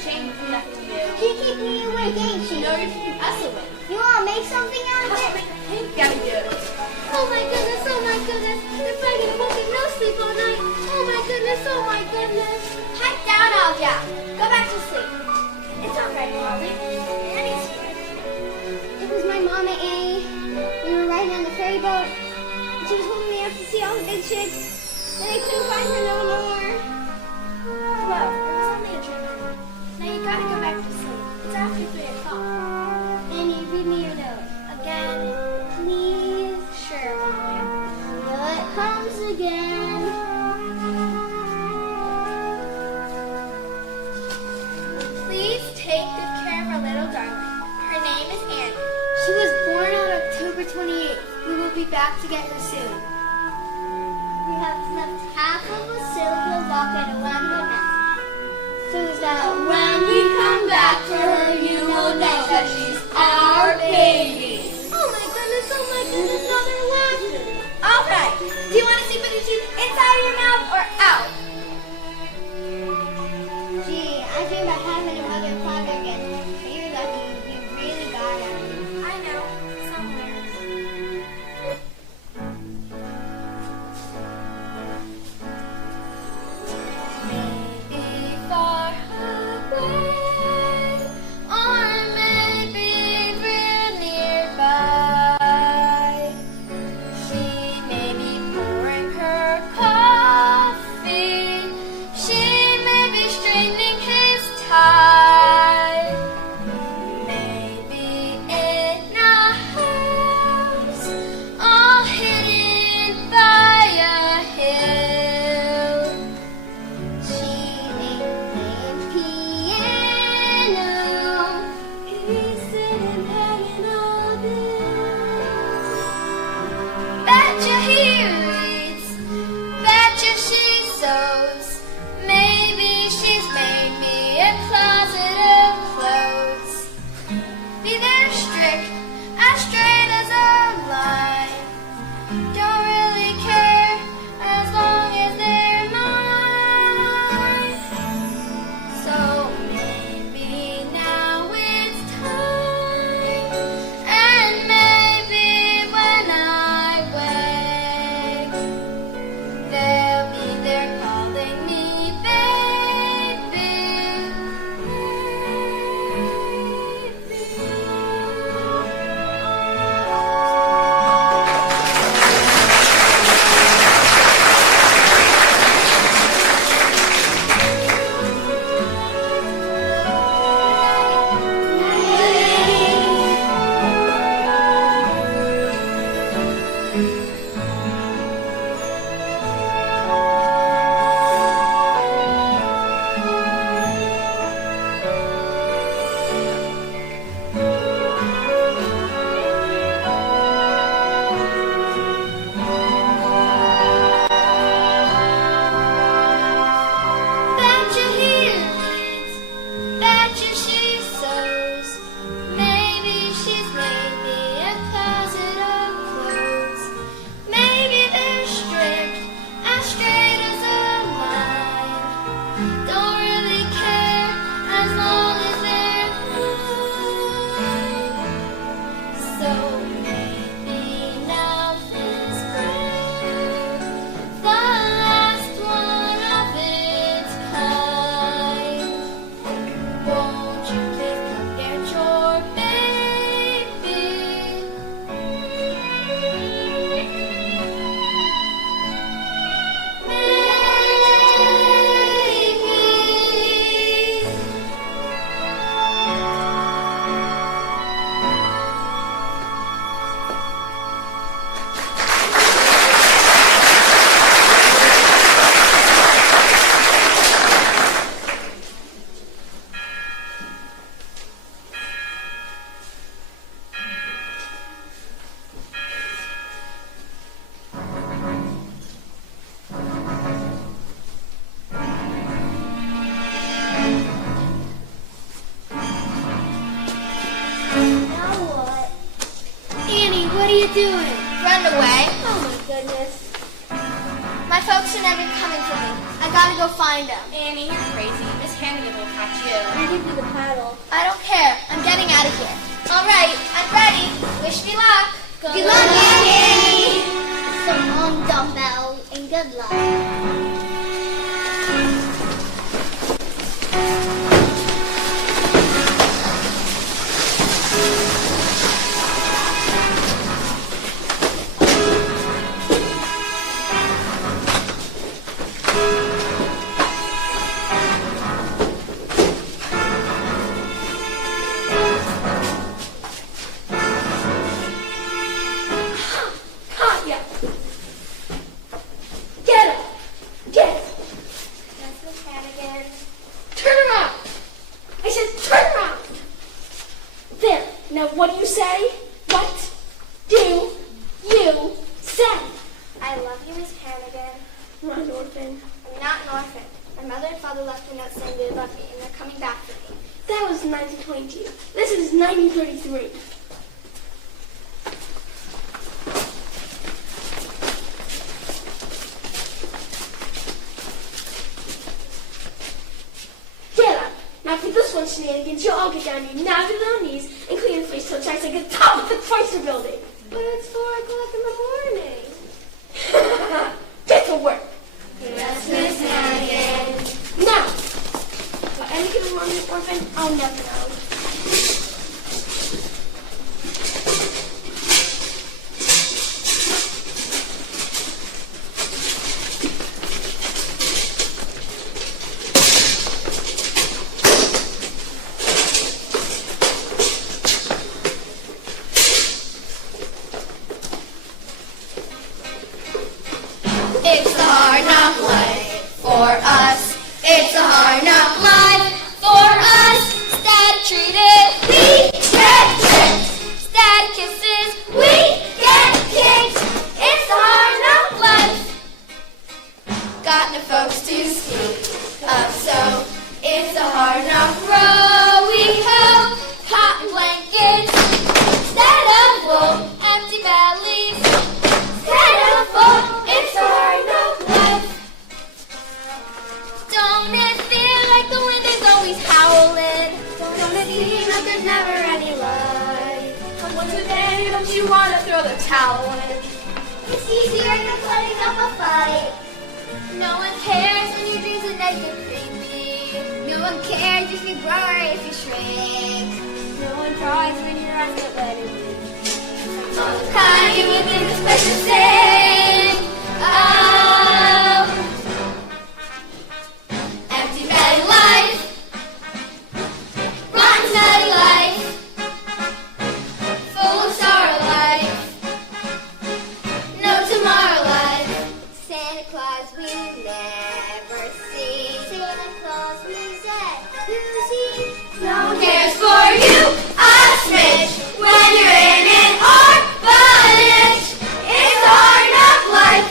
Shane's nothing to do. She's keeping me awake, ain't she? No, you're keeping us away. You want to make something out of Let's it? make a pink gotta do it. Oh my goodness, oh my goodness. They're fighting Pokey, no sleep all night. Oh my goodness, oh my goodness. Pipe down, Alja. Go back to sleep. It's all right, Molly. Annie's here. It was my mom and Annie. We were riding on the ferry boat. And she was holding me up to see all the big ships. And I couldn't find her no more. Well, it was only a dream. Now you gotta go back to sleep. It's after 3 o'clock. Annie, read me your note. Again? Please. Sure, Molly. Till it comes again. Please take good care of our little darling. Her name is Annie. She was born on October 28th. We will be back to get her soon. We have left half of a silver locket around her neck, so that when we come back for her, you will know that she's our baby. Oh my goodness, now they're laughing. All right. Do you want to see put your teeth inside your mouth or out? Gee, I dream about having a mother and father again. But you're lucky, you really got her. I know. Somewhere. Maybe far away, or maybe real nearby. She may be pouring her coffee. She may be straightening his tie. Maybe in a house all hidden by a hill. She may play piano. He's sitting hanging all this. Betcha he reads, betcha she sews. Maybe she's made me a closet of clothes. Be there strict, as straight as a line. Don't really care as long as they're mine. So maybe now it's time, and maybe when I wake, they'll be there calling me baby, betcha he reads, betcha she sews. Maybe she's made me a closet of clothes. Maybe they're strict, as straight as a line. Don't really care as long as they're mine. So maybe now this spring, the last one of its kind. Won't you please come get your baby? Maybe. Now what? Annie, what are you doing? Run away. Oh my goodness. My folks are never coming for me. I gotta go find them. Annie, you're crazy. Miss Hannigan will catch you. I give you the paddle. I don't care. I'm getting out of here. All right, I'm ready. Wish me luck. Good luck, Annie! So long, dumbbell, and good luck. Now, what do you say? What do you say? I love you, Miss Hannigan. I'm not an orphan. I'm not an orphan. My mother and father left me a note saying they love me, and they're coming back for me. That was 1922. This is 1933. Get up. Now for this one, shenanigans, you'll all get down on your knobby little knees and clean your face till it shines like the top of the Chrysler building. But it's 4 o'clock in the morning. Get to work. Yes, Miss Hannigan. Now, what any given wrong with orphan, I'll never know. It's a hard knock life for us. It's a hard knock life for us. Static treated, we get tricked. Static kisses, we get kicked. It's a hard knock life. Got no folks to speak of, so it's a hard knock row. We have cotton blankets instead of wool, empty bellies instead of full. It's a hard knock life. Don't it feel like the wind is always howling? Don't it seem like there's never any light? And once a day, don't you want to throw the towel in? It's easier than putting up a fight. No one cares when your dreams are naked creepy. No one cares if you grow or if you shrink. No one cries when your eyes get wet and weak. All the kind you would leave this place to sing. Oh, empty belly life, rotten smelly life, full of sorrow life, no tomorrow life. Santa Claus we never see. Santa Claus we said to see. No one cares for you, a smidge, when you're in an orphanage. It's a hard knock life.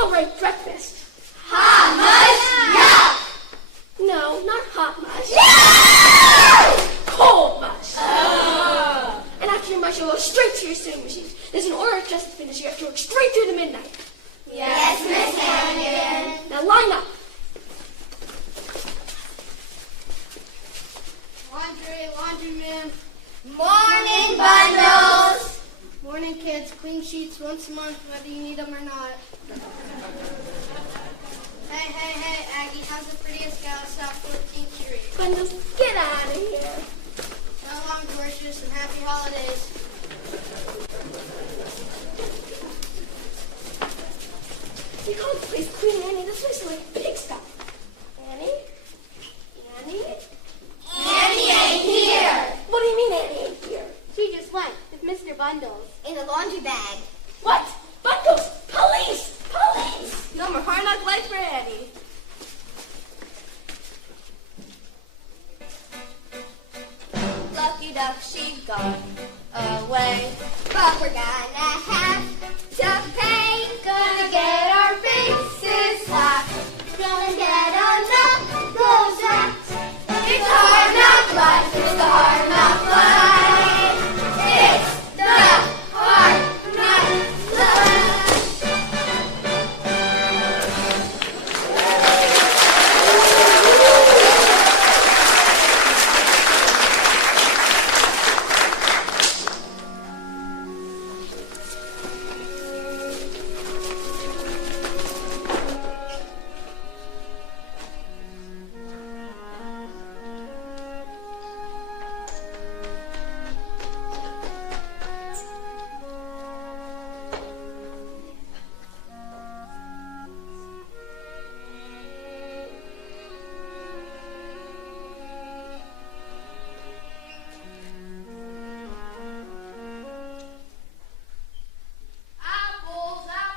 All right, breakfast. Hot mush? No, not hot mush. Yeah! Cold mush. Oh. And after your mush, you'll go straight to your sewing machine. There's an order just to finish. You have to work straight through to midnight. Yes, Miss Hannigan. Now line up. Laundry man. Morning, bundles. Morning, kids. Clean sheets once a month, whether you need them or not. Hey, Aggie, how's the prettiest gal South 14th Street? Bundles, get out of here. So long, gorgeous, and happy holidays. You call the place Queen Annie. This place is like a pigsty. Annie? Annie ain't here. What do you mean Annie ain't here? She just went with Mr. Bundles. In a laundry bag. What? Bundles! Police! Police! No more hard knock life for Annie. Lucky duck, she gone away. But we're gonna have to pay. Gonna get our faces slapped. Gonna get on the clothes wrapped. It's a hard knock life. It's the hard knock life. It's the hard knock life.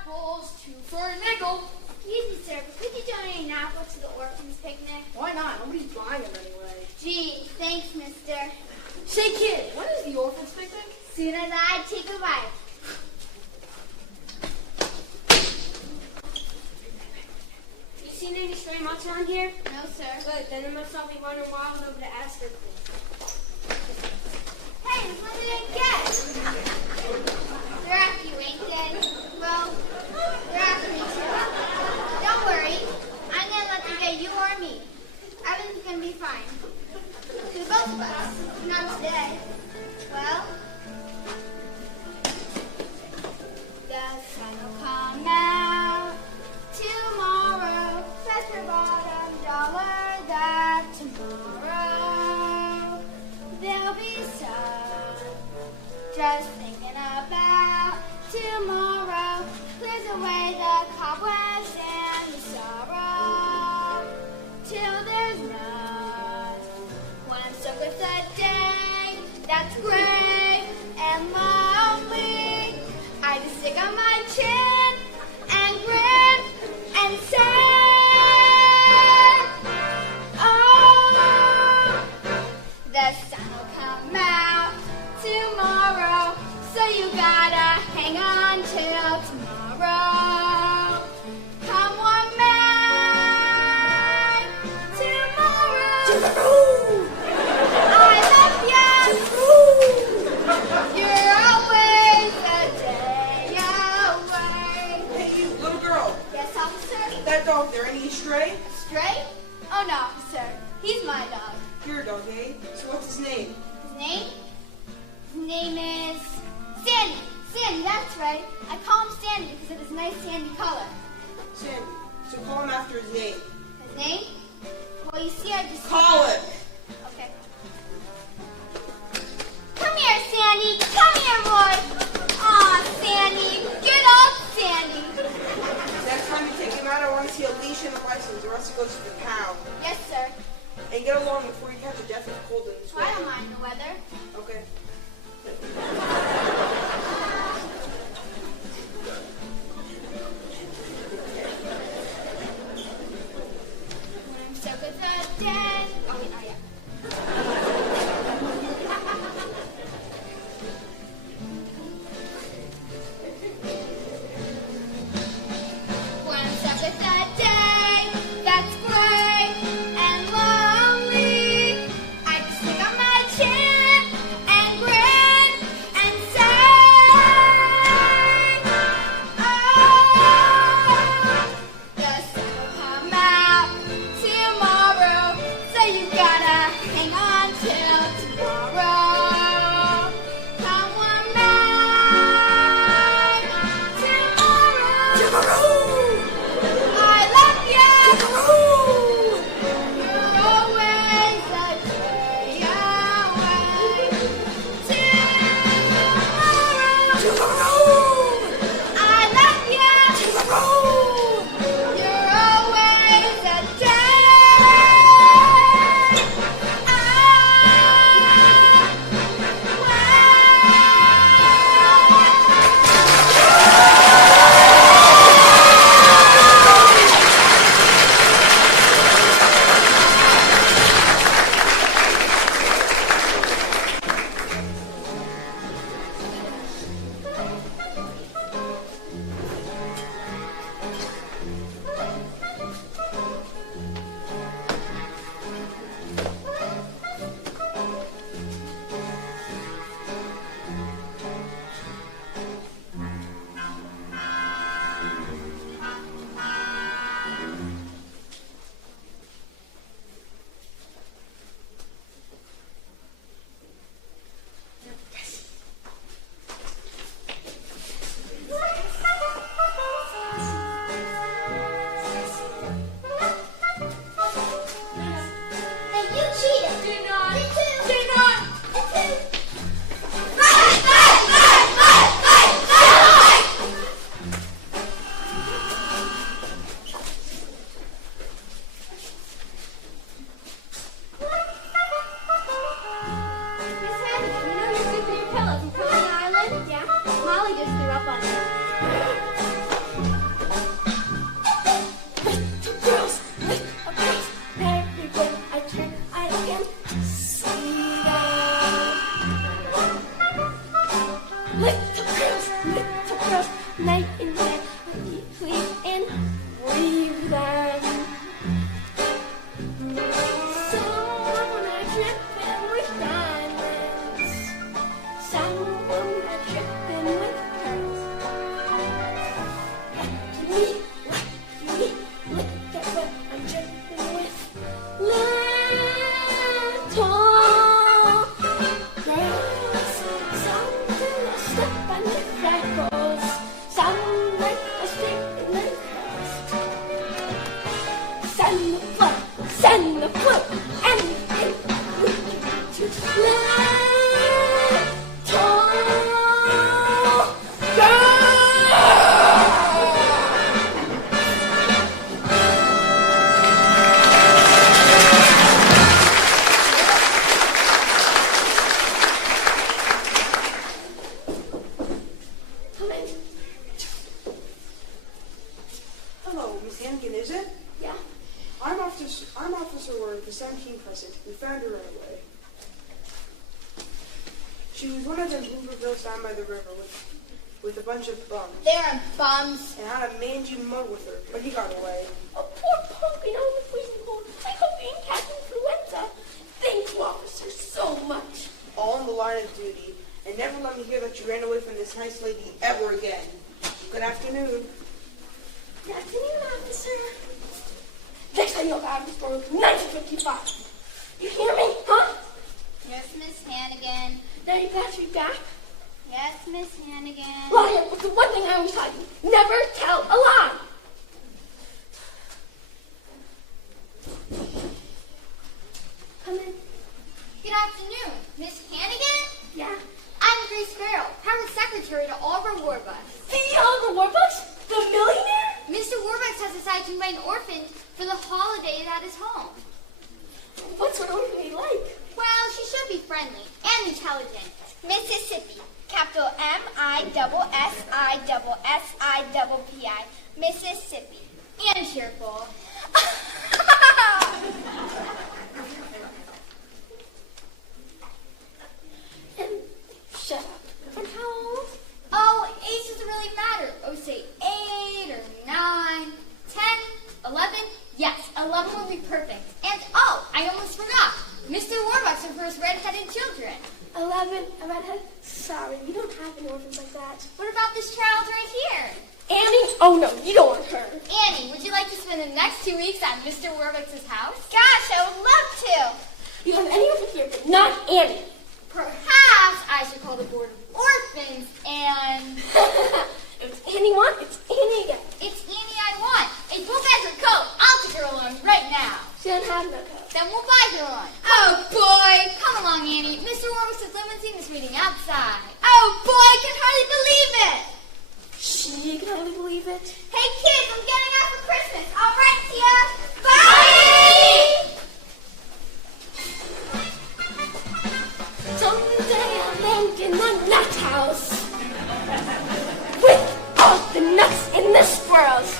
Apples, 2 for a nickel. Excuse me, sir, but could you donate an apple to the orphans picnic? Why not? Nobody's buying them anyway. Gee, thanks, mister. Say, kid, when is the orphans picnic? Soon as I take a bite. You seen any stray mutts around here? No, sir. Good, then they must all be running wild over to Astor. Hey, what did I get? They're after you, ain't they? Well, they're after me, too. Don't worry. I'm gonna let them get you or me. Everything's gonna be fine. To both of us. Not today. Well, the sun will come out tomorrow. Press your bottom dollar that tomorrow there'll be sun. Just thinking about tomorrow clears away the cobwebs and the sorrow till there's none. When I'm stuck with a day that's gray and lonely, I just stick on my chin and grin and say, oh, the sun will come out tomorrow, so you gotta hang on till tomorrow. Come on, May, tomorrow. I love you. You're always a day away. Hey, you, little girl. Yes, officer? That dog there, any stray? Stray? Oh, no, officer. He's my dog. Your dog, eh? So what's his name? His name? His name is Sandy. Sandy, that's right. I call him Sandy because of his nice sandy color. Sandy. So call him after his name. His name? Well, you see, I just... Call it! Okay. Come here, Sandy. Come here, boy. Aw, Sandy. Get up, Sandy. Next time you take him out, I want to see a leash and a license, or else he goes to the pound. Yes, sir. And get along before you catch a deathly cold in this I way. don't mind the weather. Okay. When I'm stuck with a day... Oh, yeah. When Hello, Miss Hankin, is it? Yeah. I'm Officer Ward, the 17th Crescent. We found her right away. She was one of them Hoovervilles down by the river with a bunch of bums. They're bums. And had a mangy mug with her, but he got away. A poor pumpkin on the prison board. I hope he didn't catch influenza. Thank you, officer, so much. All in the line of duty. And never let me hear that you ran away from this nice lady ever again. Good afternoon. Good afternoon, officer. Next time you'll have this for 1955. You hear me, huh? Yes, Miss Hannigan. Now you pass me back. Yes, Miss Hannigan. Ryan, what's the one thing I always taught you? Never tell a lie. Come in. Good afternoon, Miss Hannigan. Yeah. I'm Grace Farrell, private secretary to Oliver Warbucks. CEO of the Warbucks? The millionaire? Mr. Warbucks has decided to invite an orphan for the holidays at his home. What sort of orphan do you like? Well, she should be friendly and intelligent. Mississippi. Capital MISSISSIPPI. Mississippi. And cheerful. And shut up. And how old? Oh, age doesn't really matter. Oh, say 8 or 9, 10, 11. Yes, 11 would be perfect. And oh, I almost forgot. Mr. Warbucks prefers red-headed children. 11, a redhead? Sorry, we don't have any orphans like that. What about this child right here? Annie? Oh no, you don't want her. Annie, would you like to spend the next 2 weeks at Mr. Warbucks' house? Gosh, I would love to. You have any orphan here, but not Annie. Perhaps I should call the board of orphans and... If it's Annie want, it's Annie again. It's Annie I want. A book-answer coat. I'll take her along right now. She doesn't have no coat. Then we'll buy her one. Oh, boy. Come along, Annie. Mr. Warbucks' limousine is waiting outside. Oh boy, I can hardly believe it. She can hardly believe it. Hey kids, I'm getting out for Christmas. All right, Tia. Bye. Someday I'll land in the nut house with all the nuts and the squirrels.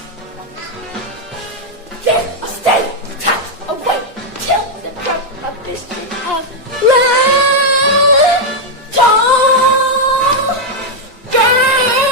There I'll stay tucked away till the drop of this tree of red tall girls.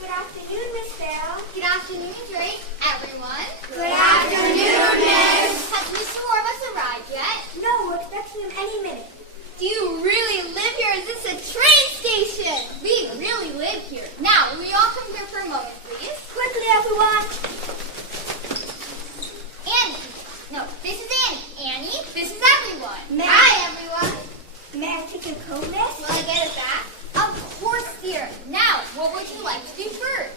Good afternoon, Miss Farrell. Good afternoon, Drake. Everyone. Good afternoon, Miss. Has Mr. Warbucks arrived yet? No, we're expecting him any minute. Do you really live here? Is this a train station? We really live here. Now, will you all come here for a moment, please? Quickly, everyone. Annie. No, this is Annie. Annie, this is everyone. May Hi, I- everyone. May I take your coat, Miss? Will I get it back? Of course, dear. Now, what would you like to do first?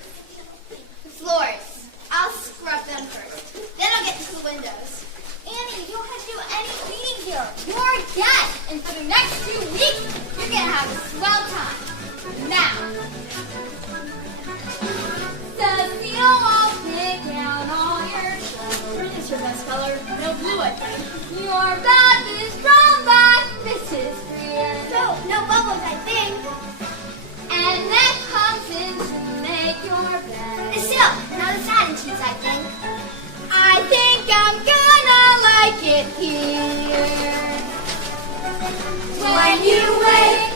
The floors. I'll scrub them first. Then I'll get to the windows. Annie, you don't have to do any cleaning here. You're a guest, and for the next 2 weeks, you're gonna have a swell time. Now, Cecile, I'll pick down all your clothes. Green is your best color. No blue, I think. Your bath is drawn by Mrs. Greer. So, no bubbles, I think. And that comes in to make your bed. The silk, not the satin sheets, I think. I think I'm gonna like it here. When you wait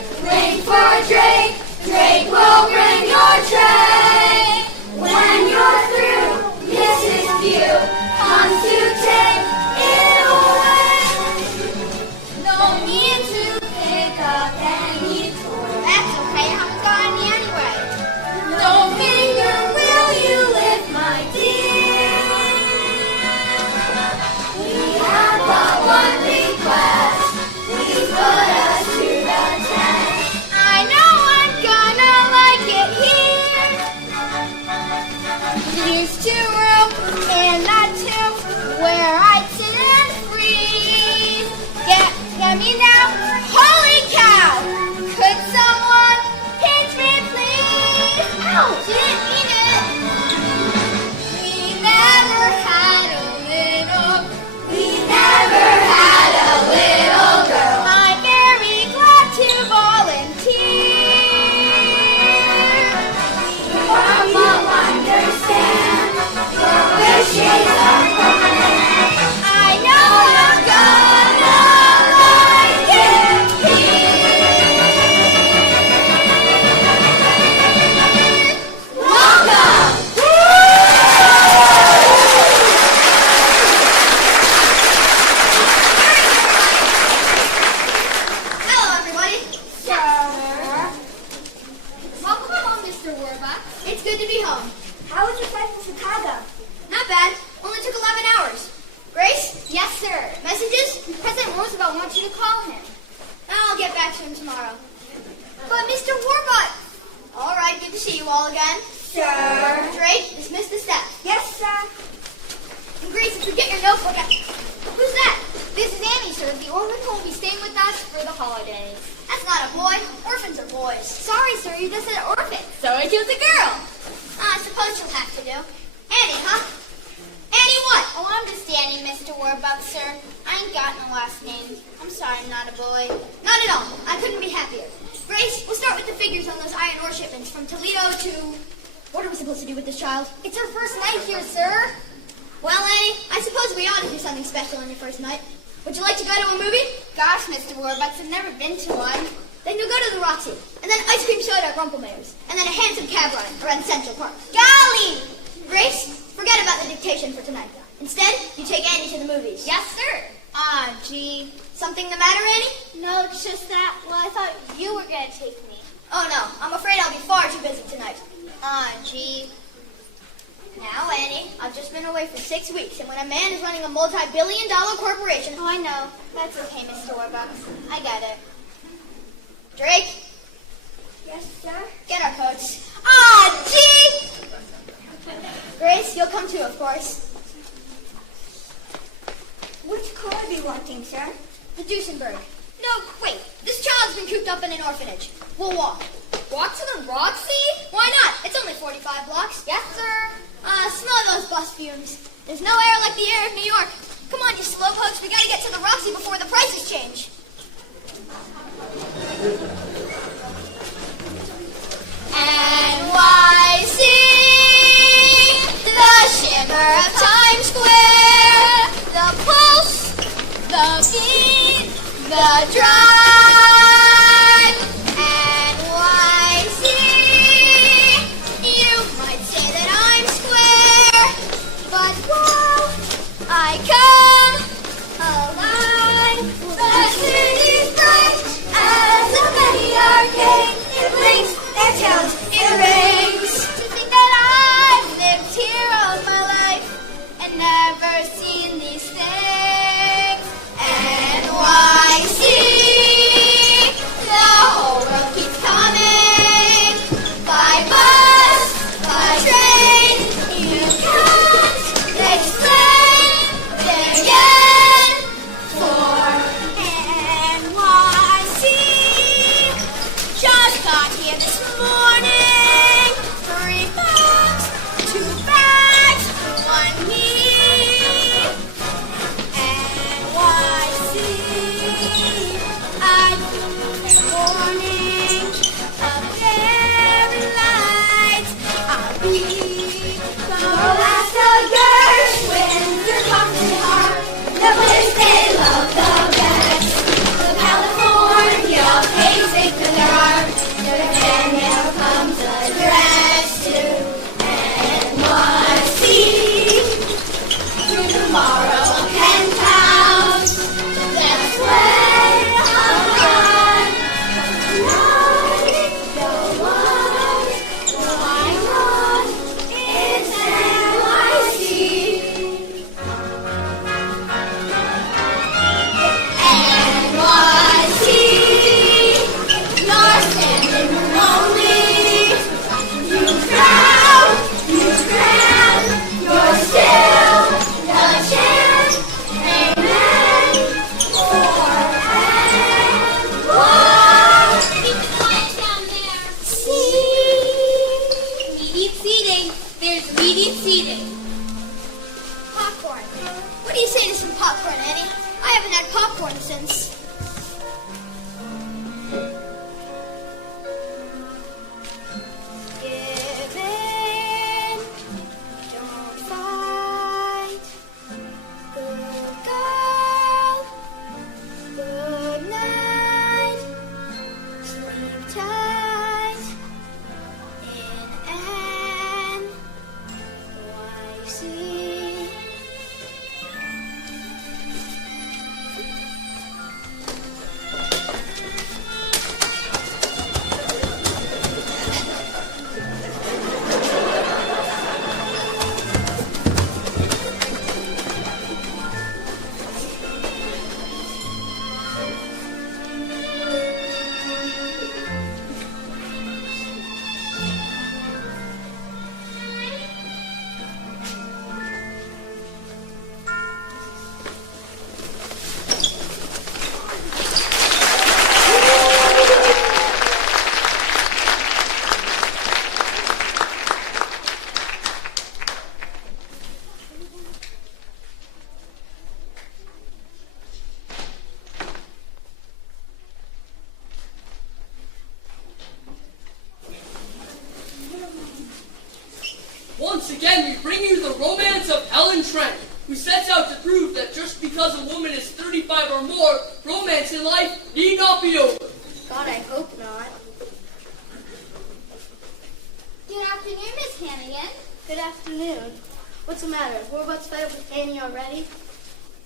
for Drake, Drake will bring your tray. When you're through, Mrs. View comes to take it away. No need to pick up any toy. That's okay, I haven't got any anyway. No finger will you Used to roam in that tomb where I'd sit and freeze. Get me now, holy cow! Could someone pinch me, please? Ow! Didn't mean it. We never had a little girl. I'm very glad to volunteer. Mama understand your wishes are permanent. I know I'm gonna like it here. Welcome! Hello, everybody. Welcome home, Mr. Warbuck. It's good to be home. How was your flight from Chicago? Not bad. Only took 11 hours. Grace, Yes, sir. messages? President Roosevelt wants you to call him. I'll get back to him tomorrow. But Mr. Warbuck, All right, good to see you all again. Sir. Drake, dismiss the staff. Yes, sir. And Grace, if you get your notebook out. Who's that? this is Annie, sir. The orphan who will be staying with us for the holidays. That's not a boy. Orphans are boys. Sorry, sir. You just said orphan. So I chose a girl. I suppose she'll have to do. Annie, huh? Annie what? Oh, I'm just Annie, Mr. Warbuck, sir. I ain't got no last name. I'm sorry I'm not a boy. Not at all. I couldn't be happier. Grace, we'll start with the figures on those iron ore shipments from Toledo to... What are we supposed to do with this child? It's her first night here, sir. Well, Annie, I suppose we ought to do something special on your first night. Would you like to go to a movie? Gosh, Mr. Warbuck, I've never been to one. Then you'll go to the Roxy, and then ice cream soda at Rumpelmayer's, and then a handsome cab ride around Central Park. Golly! Grace, forget about the dictation for tonight. Instead, you take Annie to the movies. Yes, sir. Gee. Something the matter, Annie? No, it's just that, well, I thought you were going to take me. Oh, no. I'm afraid I'll be far too busy tonight. Gee. Now, Annie, I've just been away for 6 weeks, and when a man is running a multi-billion-dollar corporation... Oh, I know. That's okay, Mr. Warbuck. I got it. Drake, Yes, sir. get our coats. Gee! Grace, you'll come too, of course. Which car are you wanting, sir? The Duesenberg. No, wait. This child's been cooped up in an orphanage. We'll walk. Walk to the Roxy? Why not? It's only 45 blocks. Yes, sir. Smell those bus fumes. There's no air like the air of New York. Come on, you slowpokes. We gotta get to the Roxy before the prices change. NYC, the shimmer of Times Square, the pulse, the beat, the drive. NYC, you might say that I'm square, but whoa, I come alive. The city's bright as a penny arcade. It blinks, it tells, it rings. To think that I've lived here all my life and never seen these things. NYC. eating. Popcorn. What do you say to some popcorn, Annie? I haven't had popcorn since... Give in, don't fight. Good girl, good night. Sleep tight in NYC. Once again, we bring you the romance of Helen Trent, who sets out to prove that just because a woman is 35 or more, romance in life need not be over. God, I hope not. Good afternoon, Miss Hannigan. Good afternoon. What's the matter? Is Warbucks fed up with Annie already?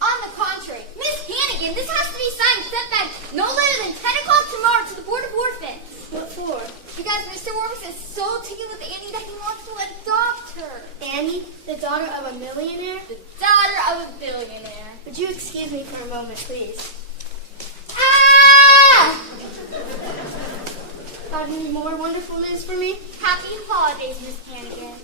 On the contrary, Miss Hannigan, this has to be signed and sent back no later than 10 o'clock tomorrow to the Board of Orphans. What for? Because Mr. Warbucks is so taken with Annie that he wants to adopt her. Annie, the daughter of a millionaire? The daughter of a billionaire. Would you excuse me for a moment, please? Ah! Got any more wonderful news for me? Happy holidays, Miss Hannigan.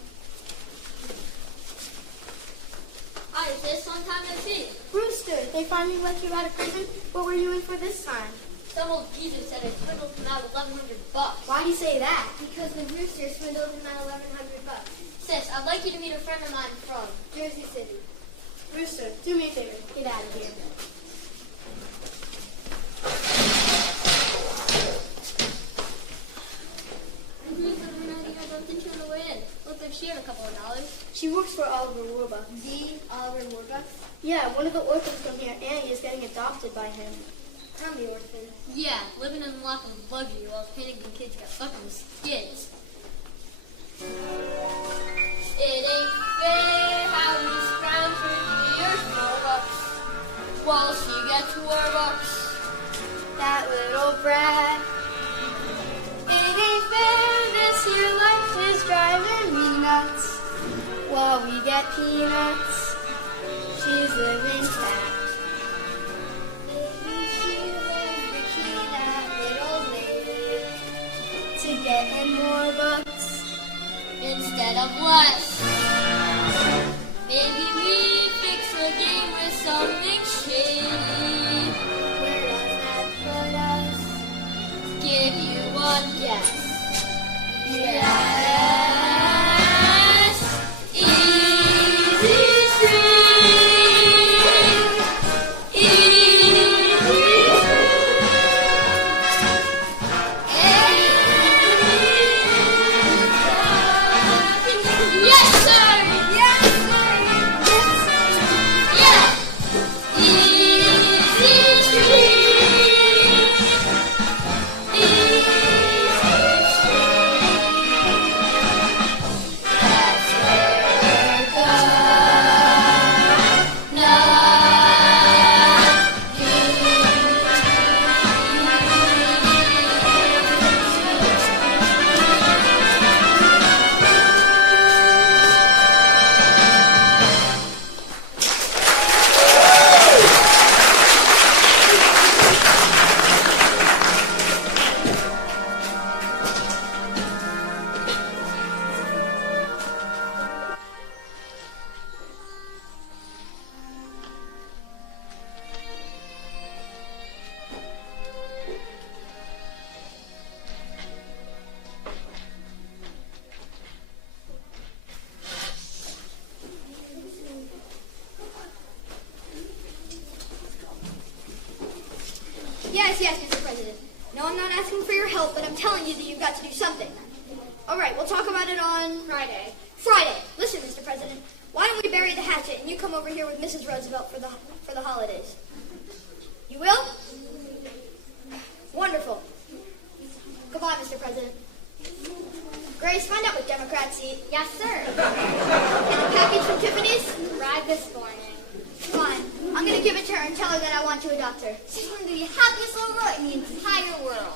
Hi, sis, long time no see. Rooster, they finally let you out of prison. What were you in for this time? Some old geezer said I swindled him out $1,100. Why'd you say that? Because the rooster swindled him out $1,100. Sis, I'd like you to meet a friend of mine from Jersey City. Rooster, do me a favor. Get out of here. Looks like she had a couple of dollars. She works for Oliver Warbucks. The Oliver Warbucks. Yeah, one of the orphans from here, Annie, is getting adopted by him. I'm the orphan. Yeah, living in the loft of luxury while his Hannigan kids got stuck in the skids. It ain't fair how we scrounge for years $4 while she gets $4. That little brat. It ain't fair, this here life is driving me nuts. While we get peanuts, she's living fat. Maybe she was the key, that little lady. To get him more bucks. Instead of less. Maybe we fix the game with something shady. Where does that put us? Give you one guess. Yeah. Yes. Easy street. Easy street. Yes. Yes, Mr. President. No, I'm not asking for your help, but I'm telling you that you've got to do something. All right, we'll talk about it on Friday. Friday. Listen, Mr. President, why don't we bury the hatchet and you come over here with Mrs. Roosevelt for the holidays? You will? Wonderful. Goodbye, Mr. President. Grace, find out what Democrats eat. Yes, sir. And a package from Tiffany's? Arrived this morning. Fine. I'm going to give it to her and tell her that I want to adopt her. She's going to be the happiest little girl in the entire world.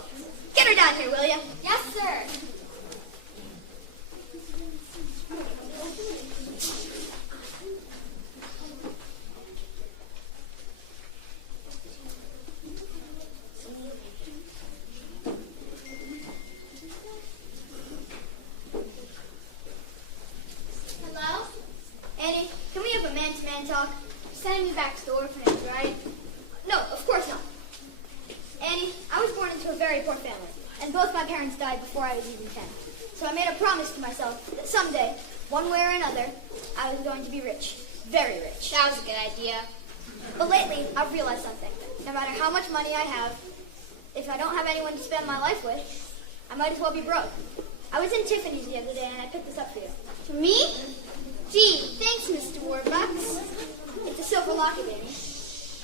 Get her down here, will you? Yes, sir. Hello? Annie, can we have a man-to-man talk? Sending me back to the orphanage, right? No, of course not. Annie, I was born into a very poor family, and both my parents died before I was even 10. So I made a promise to myself that someday, one way or another, I was going to be rich. Very rich. That was a good idea. But lately, I've realized something. No matter how much money I have, if I don't have anyone to spend my life with, I might as well be broke. I was in Tiffany's the other day, and I picked this up for you. For me? Gee, thanks, Mr. Warbucks. It's a silver locket, Annie.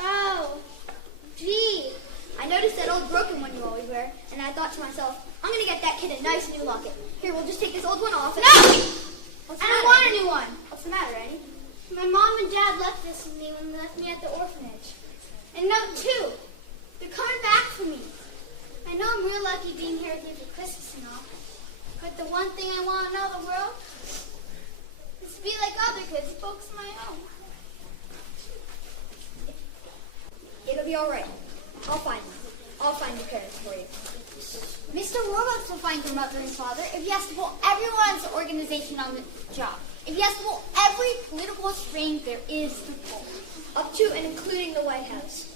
Oh, gee. I noticed that old broken one you always wear, and I thought to myself, I'm going to get that kid a nice new locket. Here, we'll just take this old one off and... No! What's the I don't matter? want a new one. What's the matter, Annie? My mom and dad left this with me when they left me at the orphanage. And note two, they're coming back for me. I know I'm real lucky being here with you for Christmas and all, but the one thing I want in all the world is to be like other kids, folks of my own. It'll be all right. I'll find them. I'll find your parents for you. Mr. Warbucks will find your mother and father if he has to pull everyone's organization on the job. If he has to pull every political string there is to pull. Up to and including the White House.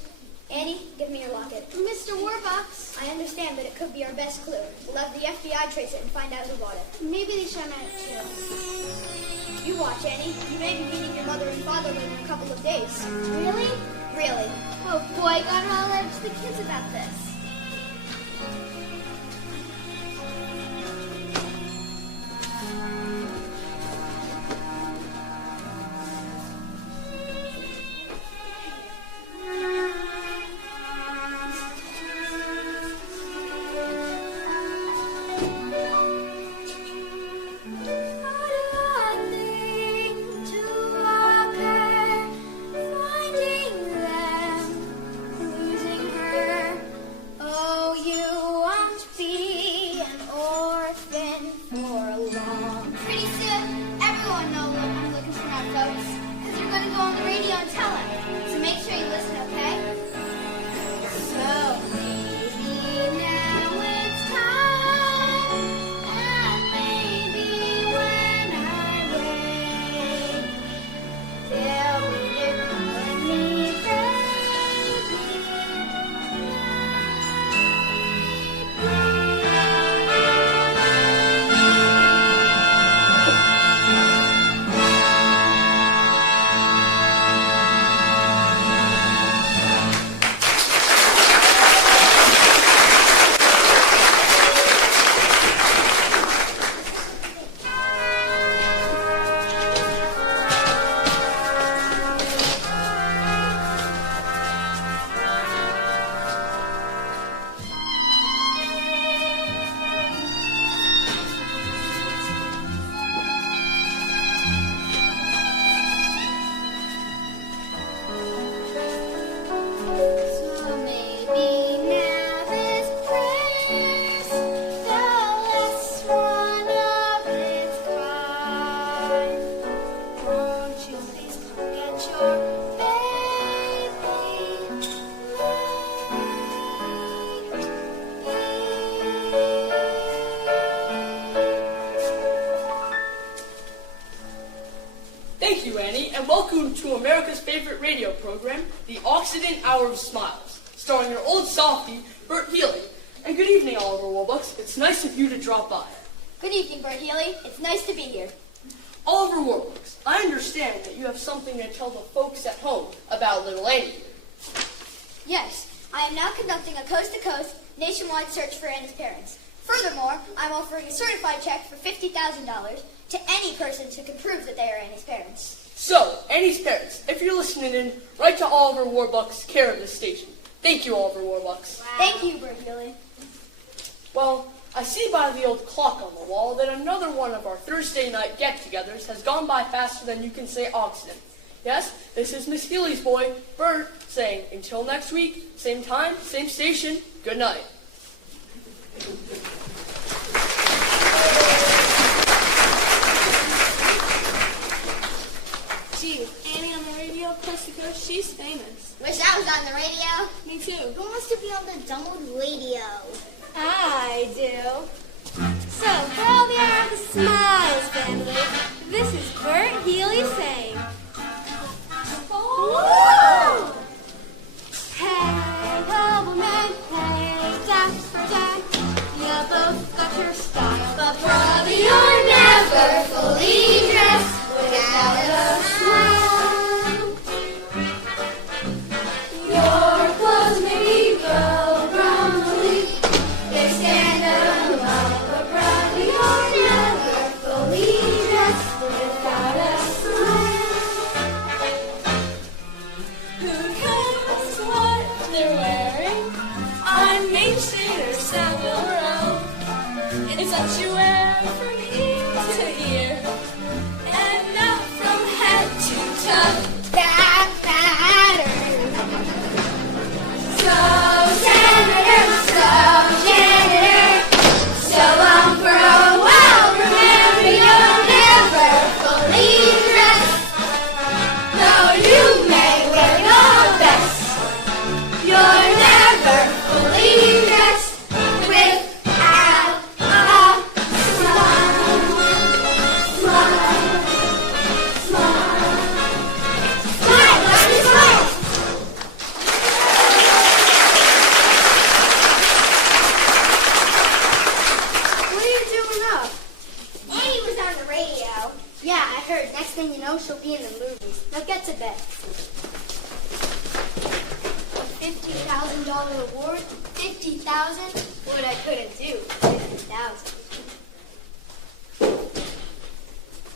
Annie, give me your locket. Mr. Warbucks, I understand that it could be our best clue. We'll have the FBI trace it and find out who bought it. maybe they should have met it too. You watch, Annie. You may be meeting your mother and father in a couple of days. Really? Really. Oh boy, gotta alert the kids about this. Pretty soon, everyone knows what I'm looking for my folks, because you're going to go on the radio and tell them. So make sure you listen, okay? So maybe now it's time, and maybe when I wake, they'll be there calling me So maybe now this prayer's the last one of its kind. Won't you please come get your Thank you, Annie, and welcome to America's favorite radio program, the Occident Hour of Smiles, starring your old softie, Bert Healy. And good evening, Oliver Warbucks. It's nice of you to drop by. Good evening, Bert Healy. It's nice to be here. Oliver Warbucks, I understand that you have something to tell the folks at home about little Annie. Yes, I am now conducting a coast-to-coast, nationwide search for Annie's parents. Furthermore, I'm offering a certified check for $50,000 to any persons who can prove that they are Annie's parents. So, Annie's parents, if you're listening in, write to Oliver Warbucks, care of this station. Thank you, Oliver Warbucks. Wow. Thank you, Bert Healy. Well, I see by the old clock on the wall that another one of our Thursday night get-togethers has gone by faster than you can say oxygen. Yes, this is Miss Healy's boy, Bert, saying, until next week, same time, same station, good night. Gee, Annie on the radio, coast to coast, she's famous. Wish I was on the radio. Me too. Who wants to be on the dumb radio? I do. So, for all the Hour of the Smiles family, this is Bert Healy saying, hey, Cobbleman, hey, Jack, you both got your style, but probably you're never fully dressed without a smile. Your clothes may be grumbly, they stand alone, but probably you're never fully dressed without a smile. Who cares what they're wearing? On Main Street or Savile Row. It's what you wear from ear to ear, and not from head to toe. That matters. So janitor, so long for a while. Remember, you'll never fully dress. Though you may wear your best, you're never fully dressed without a smile. Smile, smile, smile, Bobby, smile. What are you doing up? Annie was on the radio. Yeah, I heard. Next thing you know, she'll be in the movies. Now get to bed. $50,000 award? 50,000? What I couldn't do. 50,000.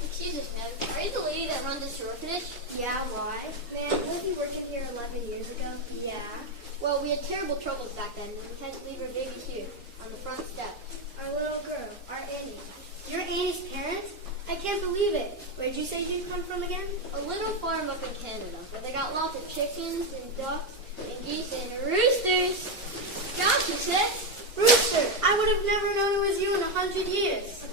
Excuse us, ma'am. Are you the lady that runs this orphanage? Yeah, why? Man, wasn't you working here 11 years ago? Yeah. Well, we had terrible troubles back then, and we had to leave our baby here, on the front step. Our little girl, our Annie. You're Annie's parents? I can't believe it. Where'd you say you come from again? A little farm up in Canada, where they got lots of chickens and ducks and geese and roosters. Gosh, you said? Rooster! I would have never known it was you in 100 years.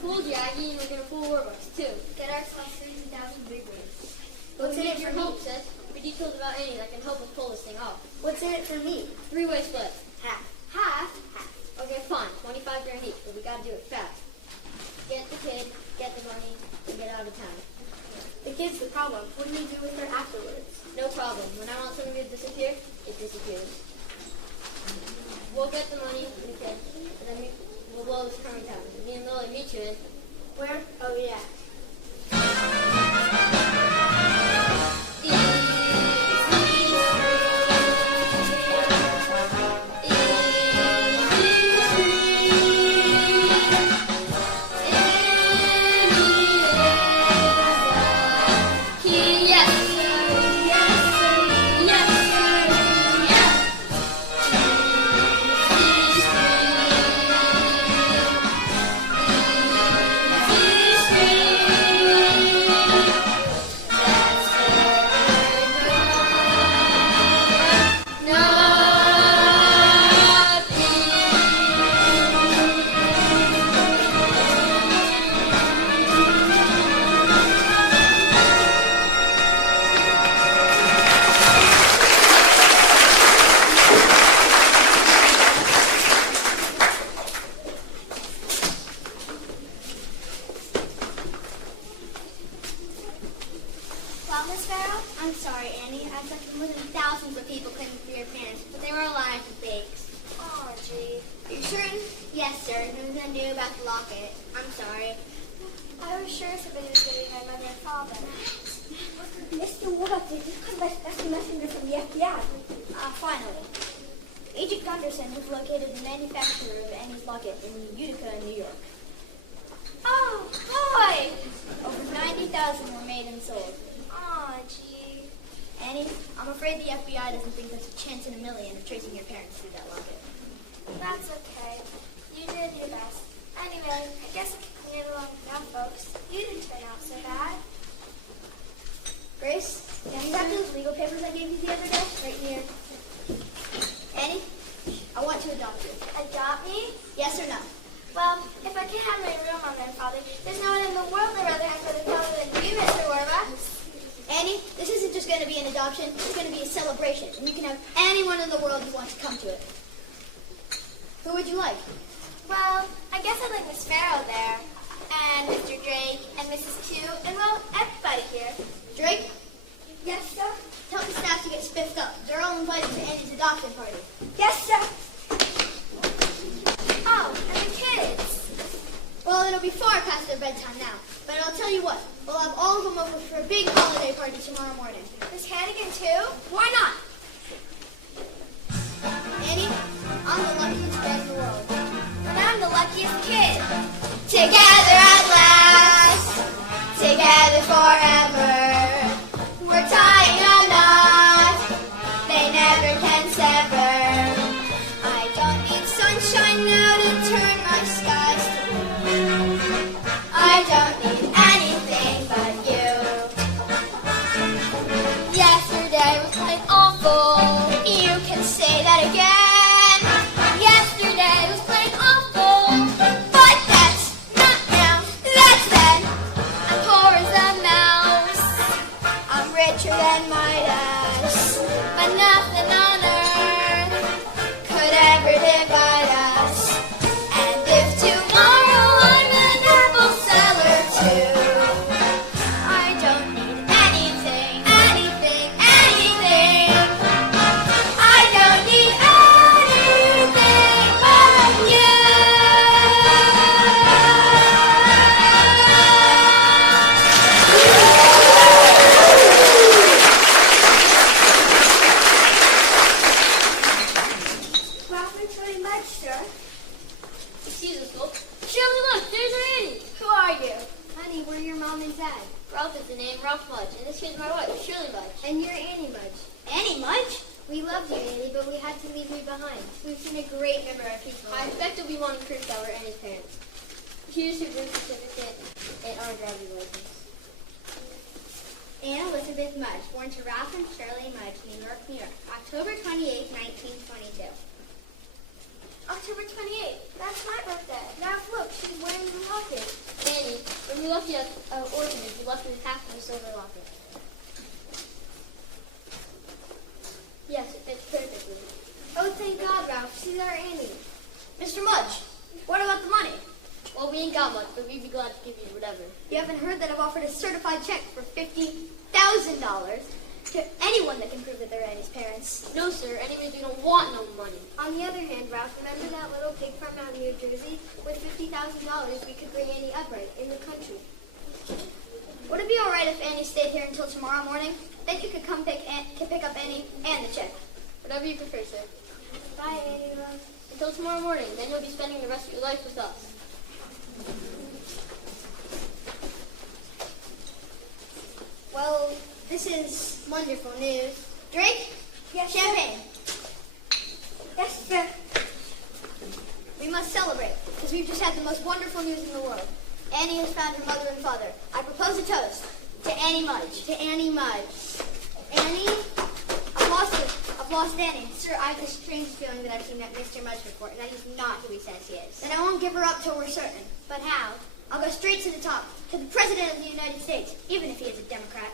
Fooled you, Aggie, and we're gonna fool Warbucks, too. Get ourselves 30,000 big wigs. What's What's in it your for help, me? Seth? For details about Annie that can help us pull this thing off. What's in it for me? Three-way split. Half. Half? Half. Okay, fine. 25 grand each, but we gotta do it fast. Get the kid, get the money, and get out of town. The kid's the problem. What do we do with her afterwards? No problem. When I want something to disappear, it disappears. We'll get the money for the kid, and then we'll blow this coming town. Me and Lily meet you in. Where? Oh, yeah. Well, Miss Farrell, I'm sorry, Annie. I bet more than thousands of people couldn't be your parents, but they were alive and bakes. Oh, gee. Are you sure? Yes, sir. Nothing to do about the locket. I'm sorry. I was sure somebody was going to be my mother and father. Mr. Wood, did you come back? That's the messenger from the FBI. Finally. Gunderson has located the manufacturer of Annie's locket in Utica, New York. Oh, boy! Over 90,000 were made and sold. Aw, gee. Annie, I'm afraid the FBI doesn't think there's a chance in a million of tracing your parents through that locket. That's okay. You did your best. Anyway, I guess I can clean it along now, folks. You didn't turn out so bad. Grace, you have those legal papers I gave you the other day? Right here. Annie, I want to adopt you. Adopt me? Yes or no? Well, if I can have my real mom and father, there's no one in the world I'd rather have for the father than you, Mr. Warbucks. Annie, this isn't just going to be an adoption. It's going to be a celebration, and you can have anyone in the world who wants to come to it. Who would you like? Well, I guess I'd like Miss Farrow there, and Mr. Drake, and Mrs. Q, and well, everybody here. Drake, Yes, sir? tell the staff to get spiffed up. They're all invited to Annie's adoption party. Yes, sir. Oh, and the kids. Well, it'll be far past their bedtime now, but I'll tell you what. We'll have all of them over for a big holiday party tomorrow morning. Miss Hannigan, too? Why not? Annie, I'm the luckiest man in the world. And I'm the luckiest kid. Together at last, together forever. We're tying a knot they never can sever. I don't need sunshine now to turn my skies to blue. I don't need anything but you. Yesterday was quite awful. You can say that again. Yesterday was quite awful, but that's not now. That's then. I'm poor as a mouse. I'm richer than Midas, but nothing on earth could ever divide us. And if tomorrow I'm an apple seller too, I don't need anything, anything, anything. I don't need anything but you. Ralph, thanks very much, sir. Excuse us, folks. Shirley, look, there's our Annie. Who are you? Honey, we're your mom and dad. Ralph is the name, Ralph Mudge, and this here's my wife, Shirley Mudge. And you're Annie Mudge. Annie Mudge? We loved you, Annie, but we had to leave you behind. We've seen a great number of people. I expect you'll be one of the proof that we're Annie's parents. Here's your birth certificate and our driver's license. Anne Elizabeth Mudge, born to Ralph and Shirley Mudge, New York, New York, October 28, 1922. October 28th. That's my birthday. Ralph, look, she's wearing the locket. Annie, when we left you at orphanage, you left with half of the silver locket. Yes, it fits perfectly. Oh, thank God, Ralph. She's our Annie. Mr. Mudge, what about the money? Well, we ain't got much, but we'd be glad to give you whatever. You haven't heard that I've offered a certified check for $50,000 to anyone that can prove that they're Annie's parents. No, sir, anyways, we don't want no money. On the other hand, Ralph, remember that little pig farm out in New Jersey? With $50,000, we could bring Annie upright in the country. Would it be all right if Annie stayed here until tomorrow morning? Then you could come pick up Annie and the check. Whatever you prefer, sir. Bye, Annie, love. Until tomorrow morning, then you'll be spending the rest of your life with us. Well, this is wonderful news. Drink? Yes, Champagne. Yes, sir. We must celebrate, because we've just had the most wonderful news in the world. Annie has found her mother and father. I propose a toast to Annie Mudge. To Annie Mudge. Annie, I've lost Annie. Sir, I have this strange feeling that I've seen that Mr. Mudge before, and that he's not who he says he is. And I won't give her up till we're certain. But how? I'll go straight to the top, to the President of the United States, even if he is a Democrat.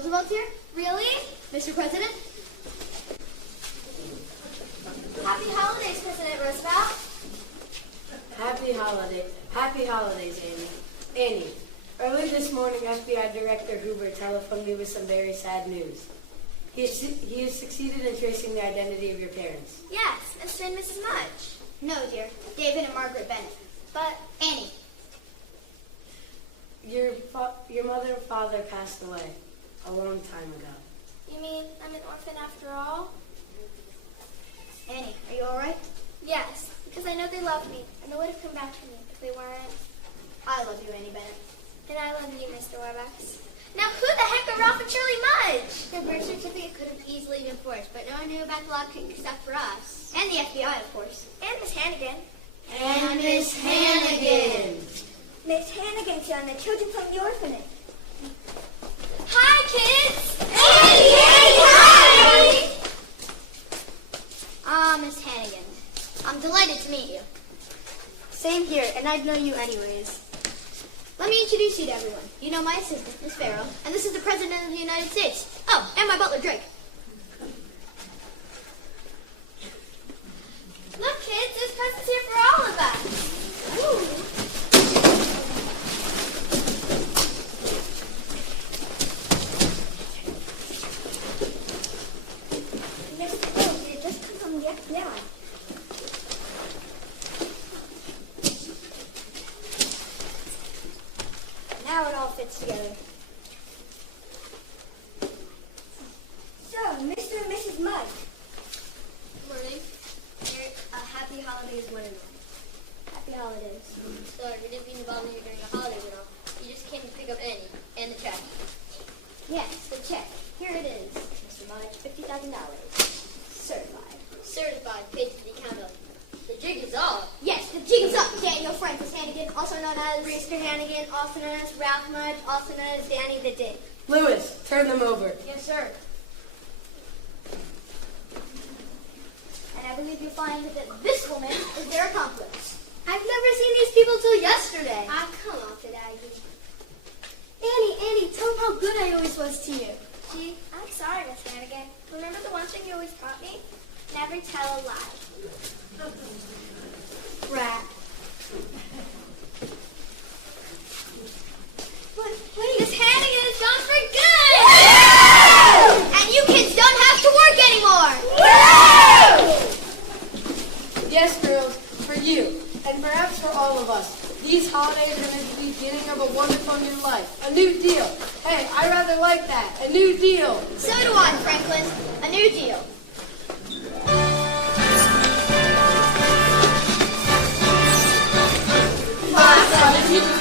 Roosevelt's here. Really? Mr. President? Happy holidays, President Roosevelt. Happy holidays, Annie. Annie, early this morning, FBI Director Hoover telephoned me with some very sad news. He has succeeded in tracing the identity of your parents. Yes, Mr. and Mrs. Mudge. No, dear. David and Margaret Bennett. But Annie. Your mother and father passed away a long time ago. you mean I'm an orphan after all? Annie, are you all right? Yes, because I know they love me, and they would have come back to me if they weren't. I love you, Annie Bennett. And I love you, Mr. Webex. Now, who the heck are Ralph and Shirley Mudge? Their birth certificate could have easily been forged, but no one knew about the law except for us. And the FBI, of course. And Miss Hannigan. And Miss Hannigan. Miss Hannigan's on the children from the orphanage. Hi, kids! Hey, hi! Ah, Miss Hannigan. I'm delighted to meet you. Same here, and I'd know you anyways. Let me introduce you to everyone. You know my assistant, Miss Farrow, and this is the President of the United States. Oh, and my butler, Drake. Look, kids, there's presents here for all of us. Ooh. Mr. Rose, you just come from the FBI. Now it all fits together. So, Mr. and Mrs. Mudge. Morning. Happy holidays, one and all. Happy holidays. So, we didn't mean to bother you during the holidays at all. You just came to pick up Annie and the check. Yes, the check. Here it is, Mr. Mudge. $50,000. Certified. Certified, paid to the account of. The jig is up. Yes, the jig is up. Daniel Francis Hannigan, also known as Mr. Hannigan, also known as Ralph Mudge, also known as Danny the Dick. Lewis, turn them over. Yes, sir. And I believe you'll find that this woman is their accomplice. I've never seen these people till yesterday. Ah, come off it, Aggie. Annie, tell them how good I always was to you. Gee, I'm sorry, Miss Hannigan. Remember the one thing you always taught me? Never tell a lie. Rat. But wait, Miss Hannigan is gone for good! And you kids don't have to work anymore! Yes, girls, for you, and perhaps for all of us. These holidays are the beginning of a wonderful new life. A new deal. Hey, I rather like that. A new deal. So do I, Franklin. A new deal. Bye,